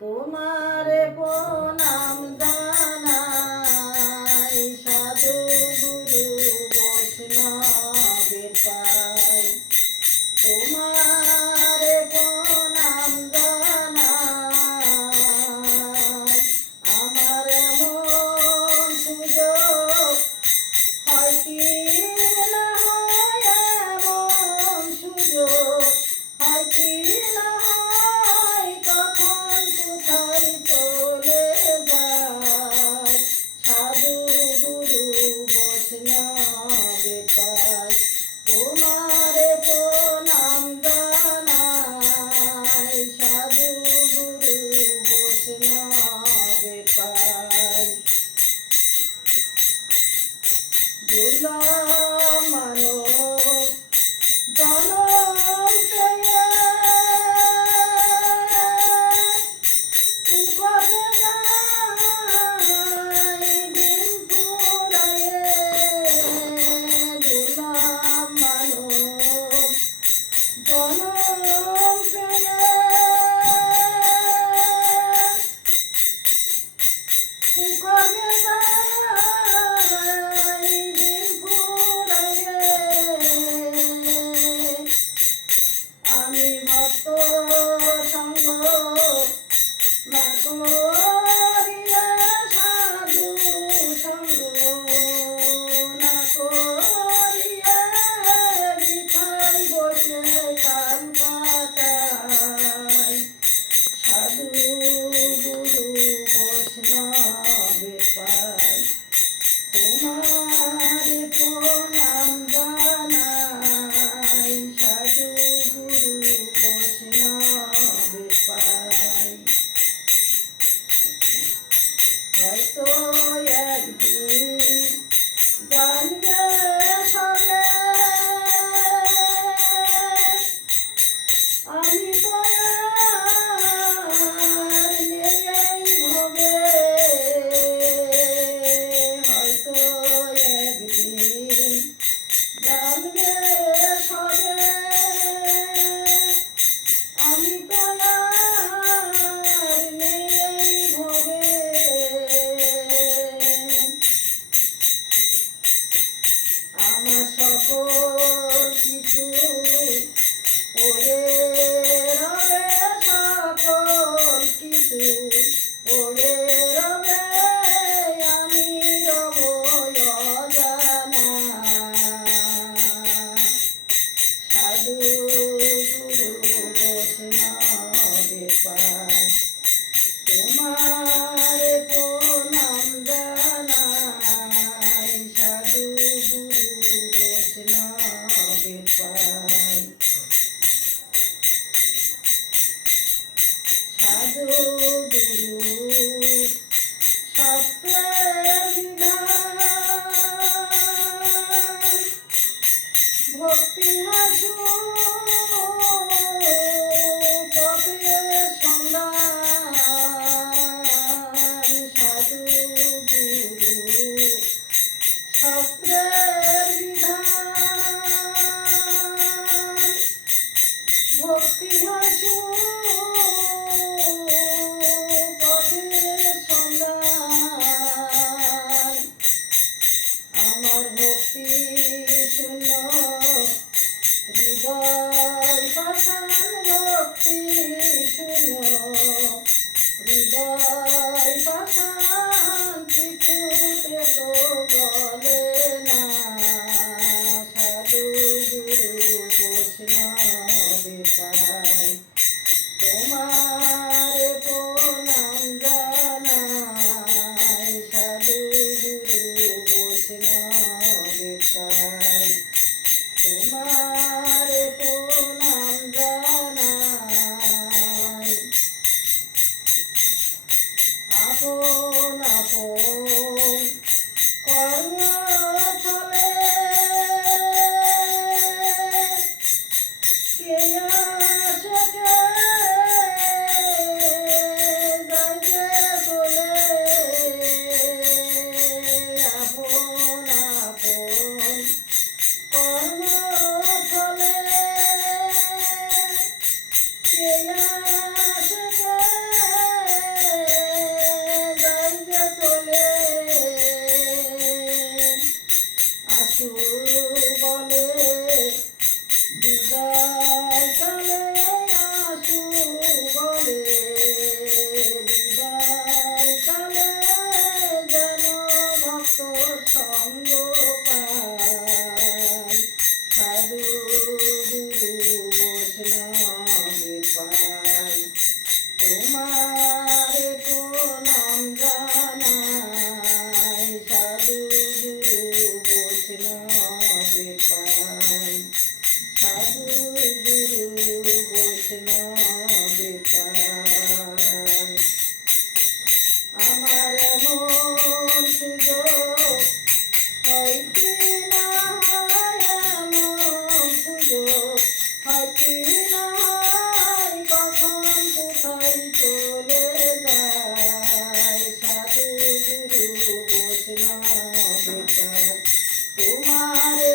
তোমারে প্রণাম জানাই সাধু গুরু বৈষ্ণবের পাই। তোমারে প্রণাম জানাই, আমার এমন সুযোগ হয় কি না হয়, এমন সুযোগ হয় কি না হয়, কখন কোথায় চলে যায় সাধু গুরু বৈষ্ণবে পাই। তোমারে প্রণাম জানাই সাধু গুরু বৈষ্ণবে পাই। দুর্লভ মানব জনম পেয়ে কুকরে যায় দিন ফুরায়ে। দুর্লভ মানব জনম পেয়ে কুকরে যায় দিন ফুরায়ে। আমি ভক্ত সঙ্গ না করিয়া, সাধু সঙ্গ না করিয়া, বৃথায় বসে কাল কাটাই সাধু গুরু বৈষ্ণবে পাই। তোমারে প্রণাম জানাই সাধু গুরু বৈষ্ণবে পাই। হয়তো একদিন জানবে সবে আমি তো আর নেই এই ভবে। হয়তো একদিন জানবে সবে আমি তো আর নেই এই ভবে। আমার সকল কিছু পড়ে রবে, সকল কিছু পড়ে রবে, আমি রব অজানা সাধু গুরু বৈষ্ণবে পাই। তোমারে প্রণাম জানাই সাধু গুরু বৈষ্ণবে পাই। সাধু গুরু শাস্ত্রের বিধান, ভক্তি হাসু পথে সন্ধান। সাধু গুরু শাস্ত্রের বিধান, ভক্তি হাসু পথে সন্ধান। আমার ভক্তি শূন্য হৃদয় পাষাণ, ভক্তি শূন্য হৃদয় পাষাণ, কিছুতে তো বলে না সাধু গুরু বৈষ্ণবে পাই। তোমারে প্রণাম জানাই সাধু গুরু বৈষ্ণবে পাই। তোমারে প্রণাম জানাই। আপন আপন কর্ম ফলে কে আছে কে যাইতে চলে। আপন আপন কর্ম ফলে কে আছে কে বেকার আমার এমন সুযোগ হয় কি না হয়, এমন সুযোগ হয় কি না হয়, কখন কোথায় চলে যায় সাধু গুরু বৈষ্ণব বেকার তোমারে